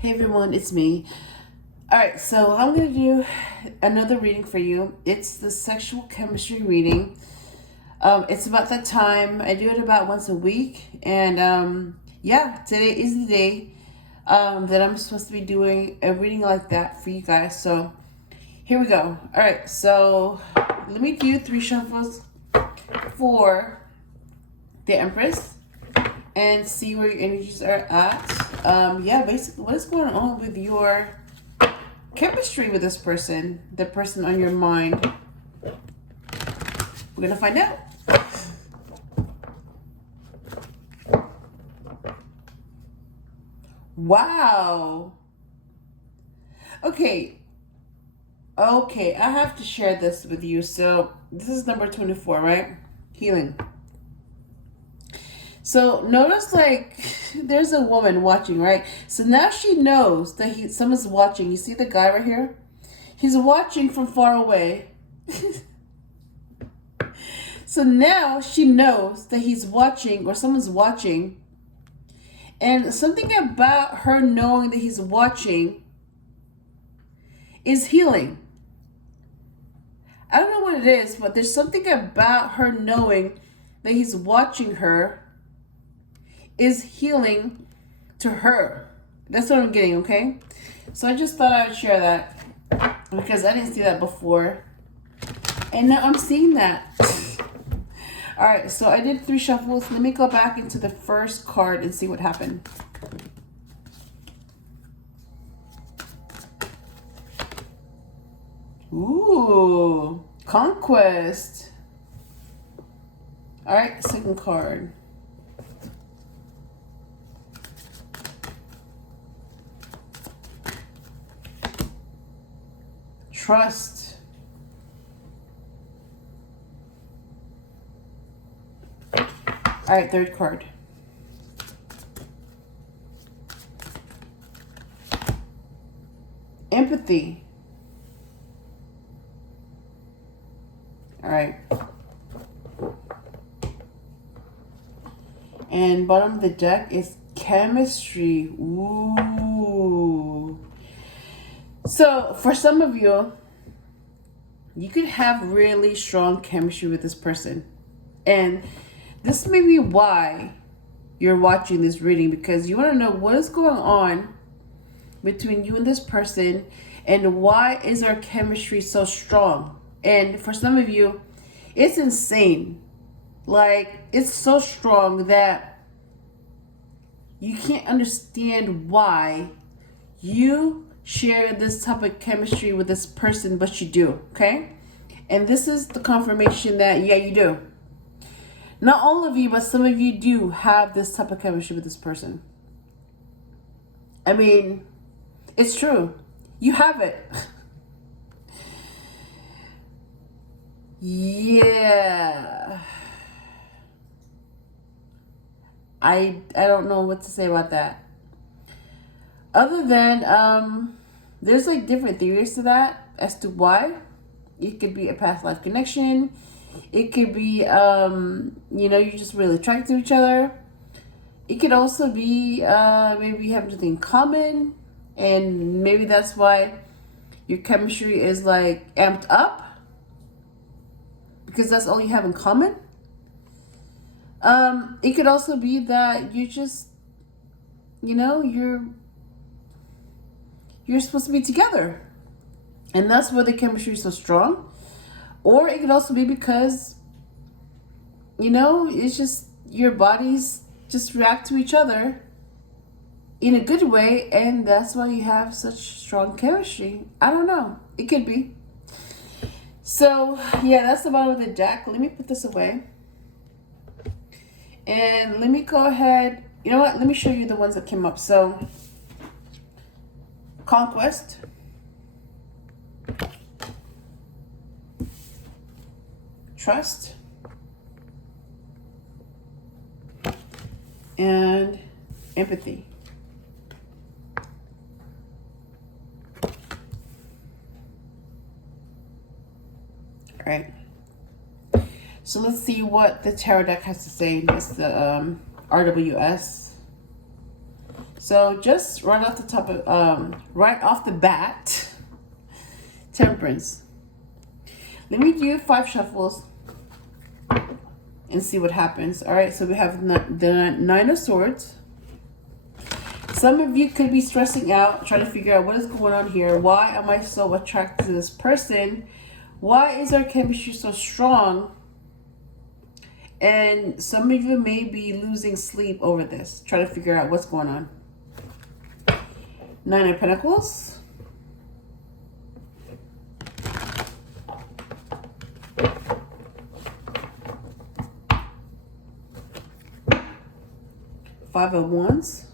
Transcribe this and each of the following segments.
Hey everyone, it's me. Alright, so I'm going to do another reading for you. It's the sexual chemistry reading. It's about that time. I do it about once a week. And yeah, today is the day that I'm supposed to be doing a reading like that for you guys. So here we go. Alright, so let me do 3 shuffles for the Empress and see where your energies are at. Yeah, basically, what is going on with your chemistry with this person, the person on your mind? We're gonna find out. Wow. Okay, I have to share this with you. So this is number 24, right? Healing. So notice, like, there's a woman watching, right? So now she knows that someone's watching. You see the guy right here? He's watching from far away. So now she knows that he's watching or someone's watching. And something about her knowing that he's watching is healing. I don't know what it is, but there's something about her knowing that he's watching her is healing to her. That's what I'm getting, okay? So I just thought I would share that because I didn't see that before. And now I'm seeing that. All right, so I did 3 shuffles. Let me go back into the first card and see what happened. Ooh, Conquest. All right, second card. Trust. All right, third card. Empathy. All right. And bottom of the deck is chemistry. Ooh. So for some of you, you could have really strong chemistry with this person. And this may be why you're watching this reading, because you want to know what is going on between you and this person and why is our chemistry so strong. And for some of you, it's insane. Like, it's so strong that you can't understand why you share this type of chemistry with this person, but you do, okay? And this is the confirmation that, yeah, you do. Not all of you, but some of you do have this type of chemistry with this person. I mean, it's true. You have it. Yeah. I don't know what to say about that. Other than, there's like different theories to that as to why. It could be a past life connection. It could be, you're just really attracted to each other. It could also be, maybe you have something in common. And maybe that's why your chemistry is like amped up. Because that's all you have in common. It could also be that you just, you're supposed to be together. And that's why the chemistry is so strong. Or it could also be because, it's just your bodies just react to each other in a good way. And that's why you have such strong chemistry. I don't know. It could be. So, yeah, that's the bottom of the deck. Let me put this away. And let me go ahead. You know what? Let me show you the ones that came up. So, Conquest. Trust. And empathy. All right. So let's see what the tarot deck has to say. It's the RWS. So just right off the top of right off the bat, Temperance. Let me do 5 shuffles and see what happens. All right, so we have the 9 of Swords. Some of you could be stressing out, trying to figure out what is going on here. Why am I so attracted to this person? Why is our chemistry so strong? And some of you may be losing sleep over this, trying to figure out what's going on. 9 of Pentacles. Five of Wands.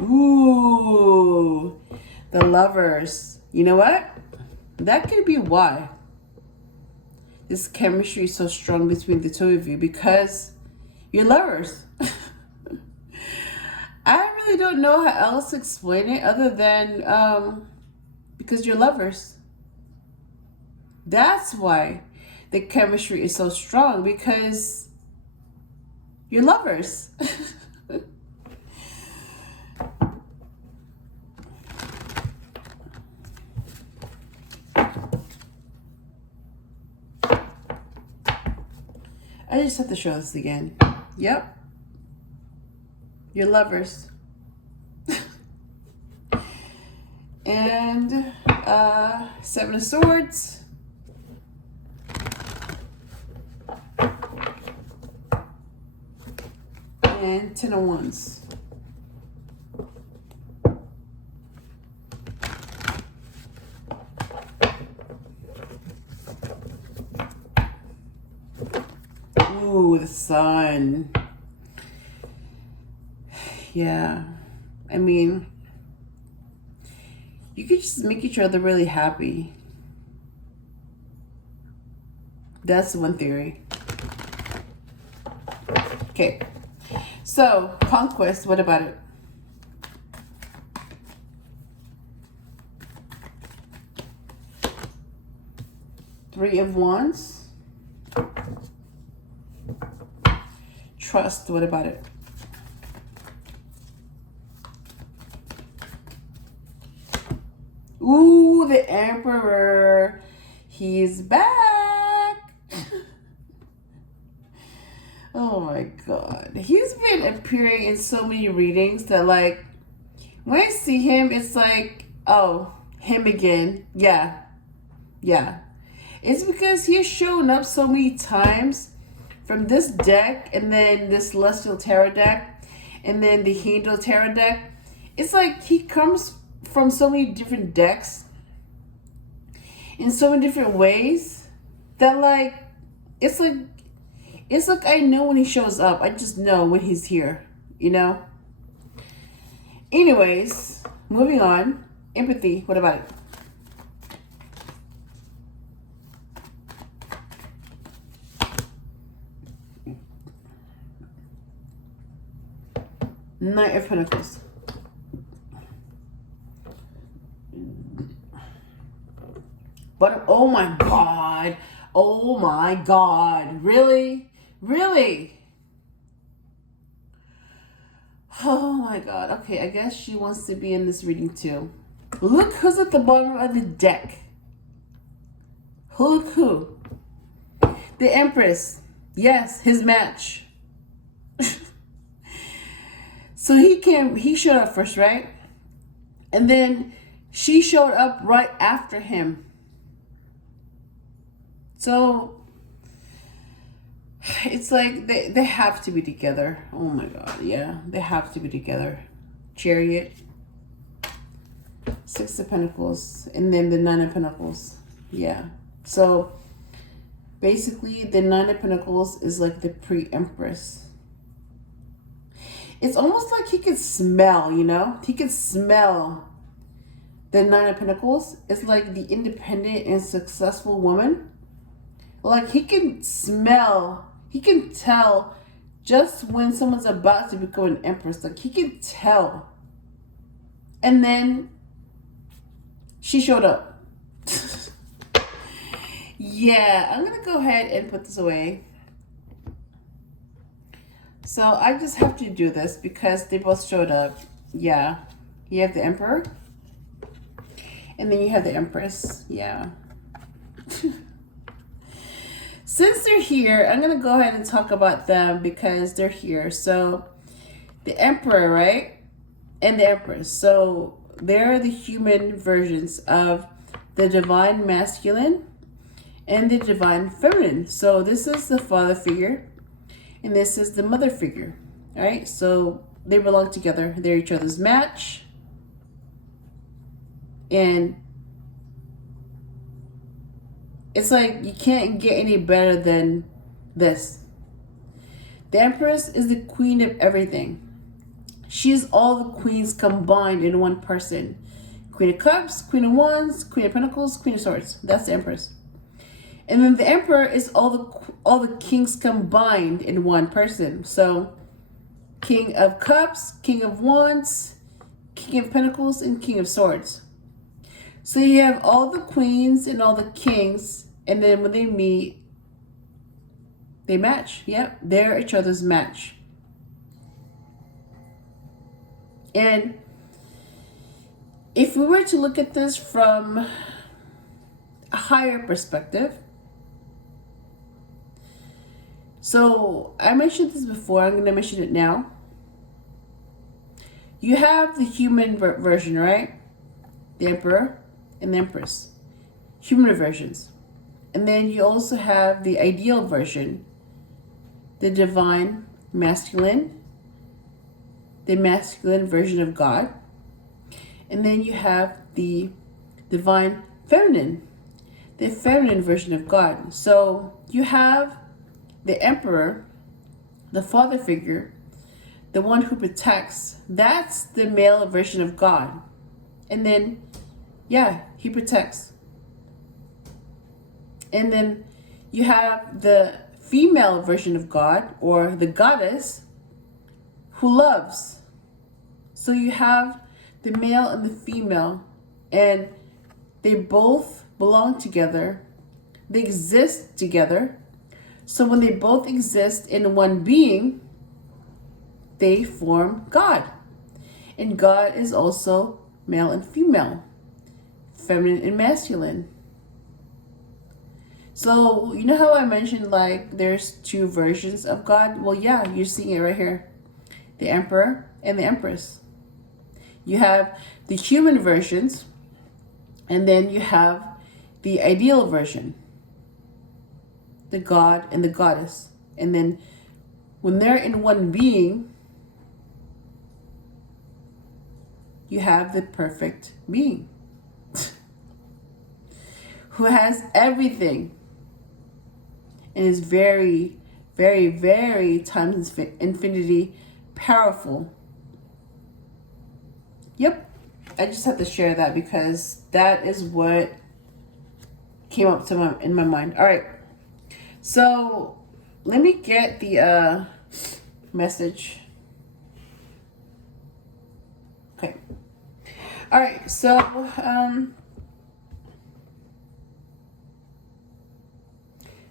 Ooh, the Lovers. You know what? That could be why this chemistry is so strong between the two of you, because you're lovers. I really don't know how else to explain it other than because you're lovers. That's why the chemistry is so strong, because you're lovers. I just have to show this again. Yep. You're lovers. And 7 of Swords. And 10 of Wands. Ooh, the Sun. Yeah. I mean, you could just make each other really happy. That's one theory. Okay. So, Conquest, what about it? Three of Wands. Trust, what about it? Ooh, the Emperor. He's back. Oh my God. He's been appearing in so many readings that, like, when I see him, it's like, oh, him again. Yeah. Yeah. It's because he's shown up so many times from this deck, and then this Celestial Tarot deck, and then the Angel Tarot deck. It's like he comes from so many different decks in so many different ways that, like, it's like I know when he shows up. I just know when he's here, you know? Anyways, moving on. Empathy, what about it? Knight of Pentacles. But oh my God. Oh my God. Really? Really? Oh my God. Okay, I guess she wants to be in this reading too. Look who's at the bottom of the deck. Look who. The Empress. Yes, his match. So he showed up first, right? And then she showed up right after him. So it's like they have to be together. Oh my God, yeah, they have to be together. Chariot, 6 of Pentacles, and then the 9 of Pentacles. Yeah. So basically the 9 of Pentacles is like the pre-Empress. It's almost like he could smell, you know? He could smell the 9 of Pentacles. It's like the independent and successful woman. Like he can smell, he can tell just when someone's about to become an Empress. Like he can tell. And then she showed up. Yeah, I'm going to go ahead and put this away. So I just have to do this because they both showed up. Yeah. You have the Emperor. And then you have the Empress. Yeah. Since they're here, I'm going to go ahead and talk about them because they're here. So the Emperor, right? And the Empress. So they're the human versions of the divine masculine and the divine feminine. So this is the father figure and this is the mother figure. All right? So they belong together. They're each other's match. And it's like you can't get any better than this. The Empress is the queen of everything. She's all the queens combined in one person. Queen of Cups, Queen of Wands, Queen of Pentacles, Queen of Swords. That's the Empress. And then the Emperor is all the kings combined in one person. So King of Cups, King of Wands, King of Pentacles, and King of Swords. So you have all the queens and all the kings, and then when they meet, they match. Yep, they're each other's match. And if we were to look at this from a higher perspective, so I mentioned this before, I'm going to mention it now. You have the human version, right? The Emperor and the Empress. Human versions. And then you also have the ideal version, the divine masculine, the masculine version of God. And then you have the divine feminine, the feminine version of God. So you have the Emperor, the father figure, the one who protects. That's the male version of God. And then, yeah, he protects. And then you have the female version of God, or the goddess, who loves. So you have the male and the female, and they both belong together. They exist together. So when they both exist in one being, they form God. And God is also male and female, feminine and masculine. So, you know how I mentioned like there's two versions of God? Well, yeah, you're seeing it right here. The Emperor and the Empress. You have the human versions, and then you have the ideal version, the God and the goddess. And then when they're in one being, you have the perfect being who has everything and is very, very, very times infinity powerful. Yep, I just have to share that because that is what came up to in my mind. All right, so let me get the message. Okay. All right, so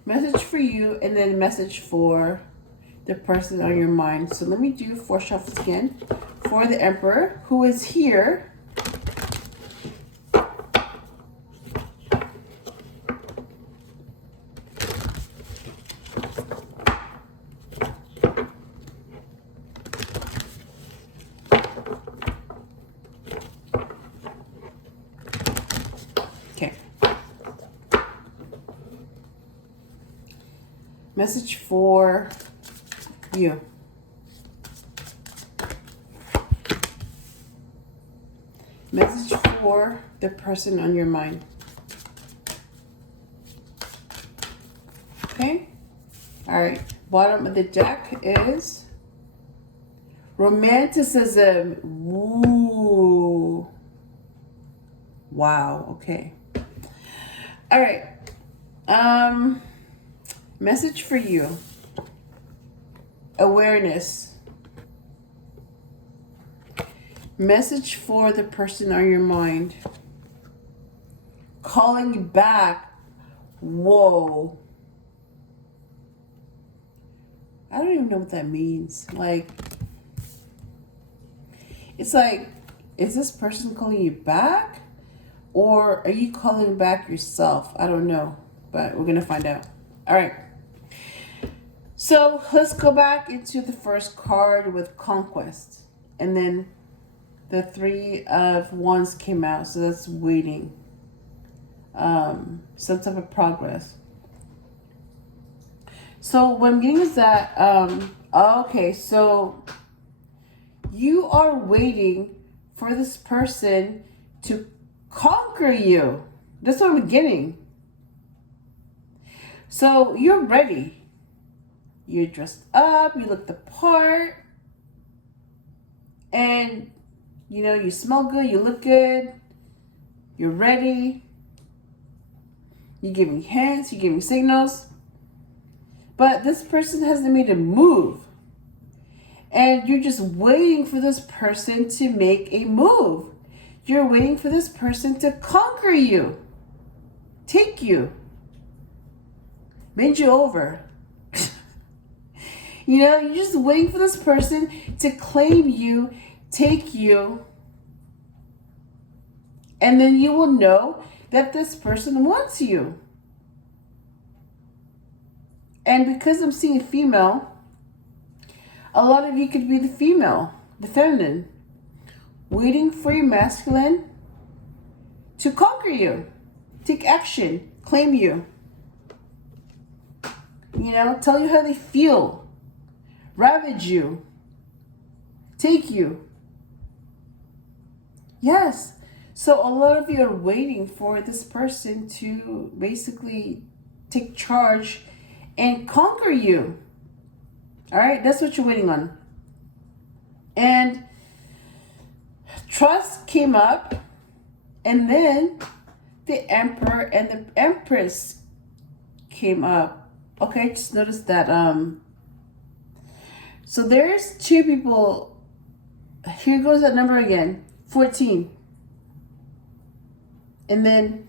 message for you, and then a message for the person on your mind. So let me do 4 shuffles again for the Emperor, who is here. Okay. Message for you. Message for the person on your mind. Okay? All right. Bottom of the deck is romanticism. Ooh. Wow. Okay. All right. Message for you. Awareness. Message for the person on your mind. Calling back. Whoa. I don't even know what that means. Like, it's like, is this person calling you back? Or are you calling back yourself? I don't know. But we're going to find out. All right. So let's go back into the first card with Conquest. And then the Three of Wands came out. So that's waiting. Some type of progress. So what I'm getting is that, okay, so you are waiting for this person to conquer you. That's what I'm getting. So you're ready. You're dressed up, you look the part, and you know, you smell good, you look good, you're ready. You're giving hints, you're giving signals. But this person hasn't made a move. And you're just waiting for this person to make a move. You're waiting for this person to conquer you, take you, bend you over. You know, you're just waiting for this person to claim you, take you, and then you will know that this person wants you. And because I'm seeing female, a lot of you could be the female, the feminine, waiting for your masculine to conquer you, take action, claim you. You know, tell you how they feel, ravage you, take you. Yes. So a lot of you are waiting for this person to basically take charge and conquer you. All right, that's what you're waiting on. And trust came up, and then the Emperor and the Empress came up. Okay, just notice that. So there's two people. Here goes that number again, 14. And then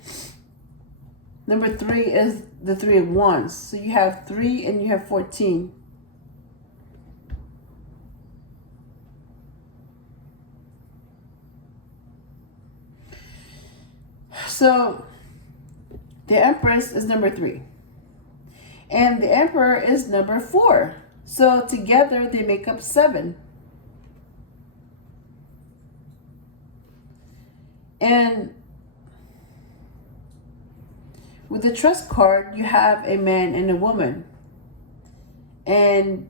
number 3 is the Three of Wands. So you have 3 and you have 14. So the Empress is number 3. And the Emperor is number 4. So together they make up 7. And with the Trust card, you have a man and a woman. And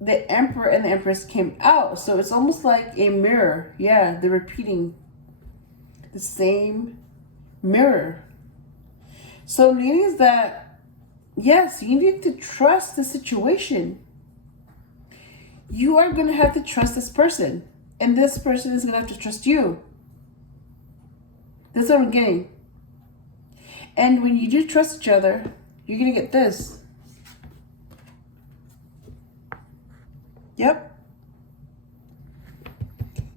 the Emperor and the Empress came out. So it's almost like a mirror. Yeah, they're repeating the same mirror. So meaning is that, yes, you need to trust the situation. You are going to have to trust this person. And this person is going to have to trust you. That's what I'm getting. And when you do trust each other, you're going to get this. Yep.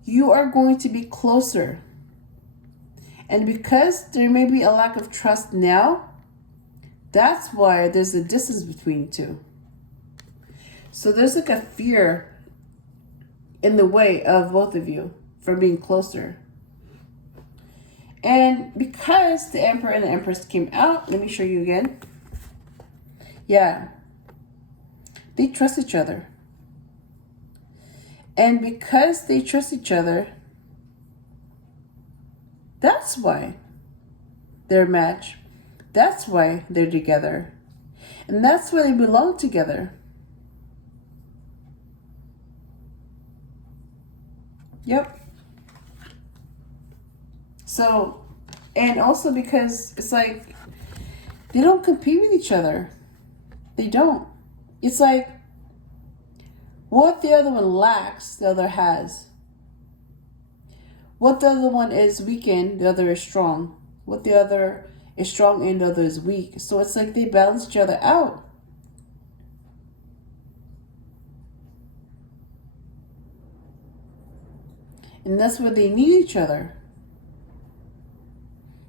You are going to be closer. And because there may be a lack of trust now, that's why there's a distance between the two. So there's like a fear in the way of both of you from being closer. And because the Emperor and the Empress came out, let me show you again. Yeah. They trust each other. And because they trust each other, that's why they're a match. That's why they're together. And that's why they belong together. Yep. So, and also because it's like, they don't compete with each other. They don't. It's like, what the other one lacks, the other has. What the other one is weak in, the other is strong. What the other is strong in, the other is weak. So it's like they balance each other out. And that's where they need each other.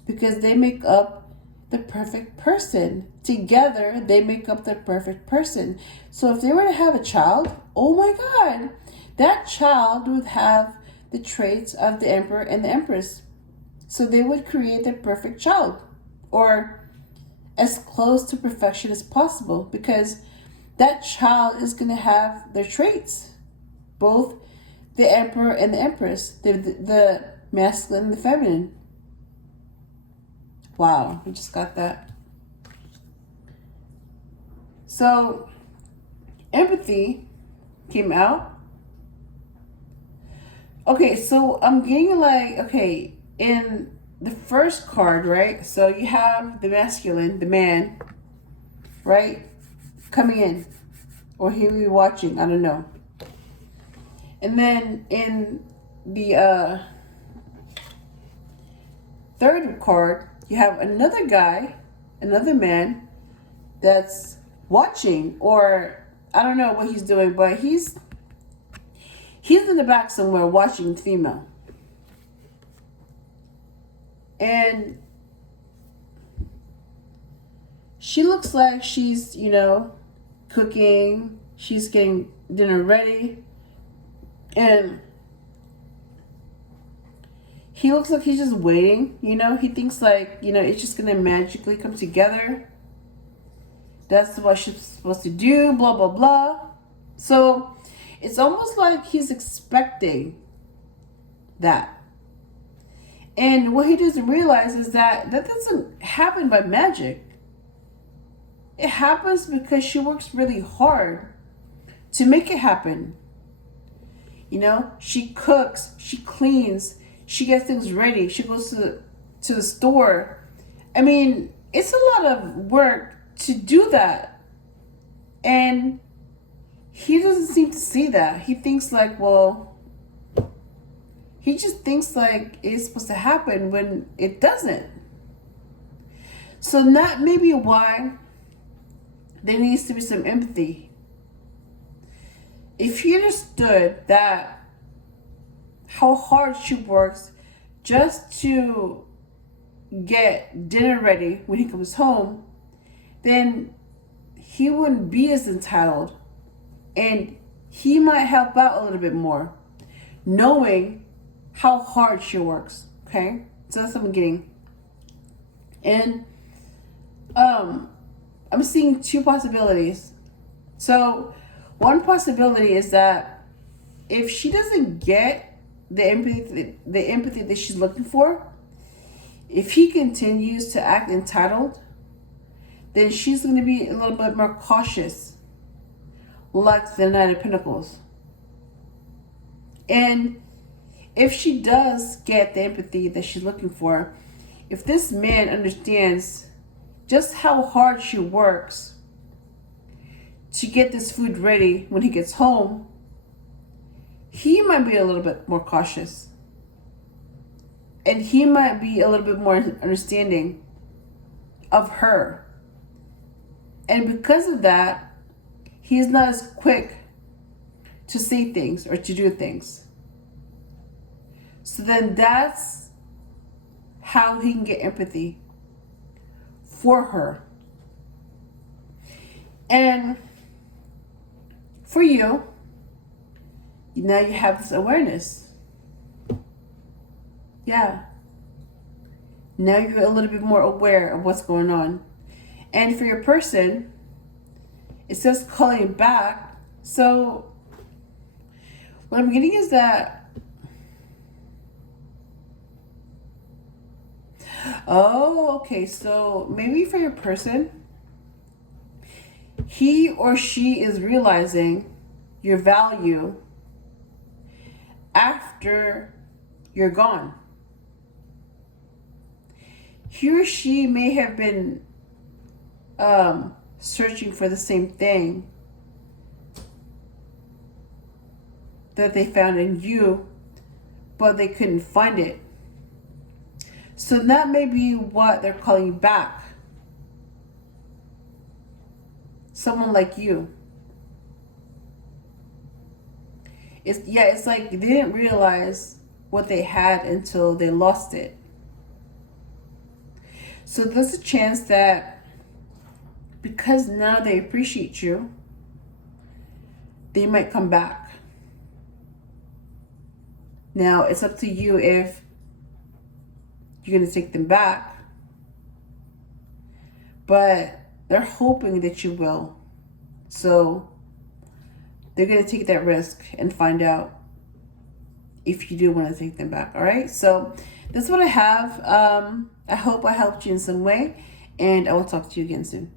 Because they make up the perfect person. Together, they make up the perfect person. So if they were to have a child, oh my God, that child would have the traits of the emperor and the empress. So they would create the perfect child, or as close to perfection as possible, because that child is going to have their traits, both the emperor and the empress, the masculine and the feminine. Wow, we just got that. So, empathy came out. Okay, so I'm getting like, okay, in the first card, right? So you have the masculine, the man, right? Coming in. Or he will be watching, I don't know. And then in the third card, you have another guy, another man that's watching, or I don't know what he's doing, but he's in the back somewhere watching the female. And she looks like she's, cooking. She's getting dinner ready. And he looks like he's just waiting, He thinks like, it's just going to magically come together. That's what she's supposed to do, blah, blah, blah. So it's almost like he's expecting that. And what he doesn't realize is that doesn't happen by magic. It happens because she works really hard to make it happen. She cooks, she cleans, she gets things ready, she goes to the store. I mean, it's a lot of work to do that. And he doesn't seem to see that. He thinks like, he just thinks like it's supposed to happen when it doesn't. So that may be why there needs to be some empathy. If he understood that how hard she works just to get dinner ready when he comes home, then he wouldn't be as entitled, and he might help out a little bit more, knowing how hard she works. Okay, so that's what I'm getting. And I'm seeing two possibilities. So one possibility is that if she doesn't get the empathy that she's looking for, if he continues to act entitled, then she's going to be a little bit more cautious, like the Knight of Pentacles. And if she does get the empathy that she's looking for, if this man understands just how hard she works to get this food ready when he gets home, he might be a little bit more cautious. And he might be a little bit more understanding of her. And because of that, he's not as quick to say things or to do things. So then that's how he can get empathy for her. And for you, now you have this awareness. Yeah. Now you're a little bit more aware of what's going on. And for your person, it says calling back. So what I'm getting is that, okay, so maybe for your person, he or she is realizing your value after you're gone. He or she may have been searching for the same thing that they found in you, but they couldn't find it. So that may be what they're calling back. Someone like you. It's like they didn't realize what they had until they lost it. So there's a chance that because now they appreciate you, they might come back. Now, it's up to you if you're going to take them back. But they're hoping that you will. So they're going to take that risk and find out if you do want to take them back. All right. So that's what I have. I hope I helped you in some way. And I will talk to you again soon.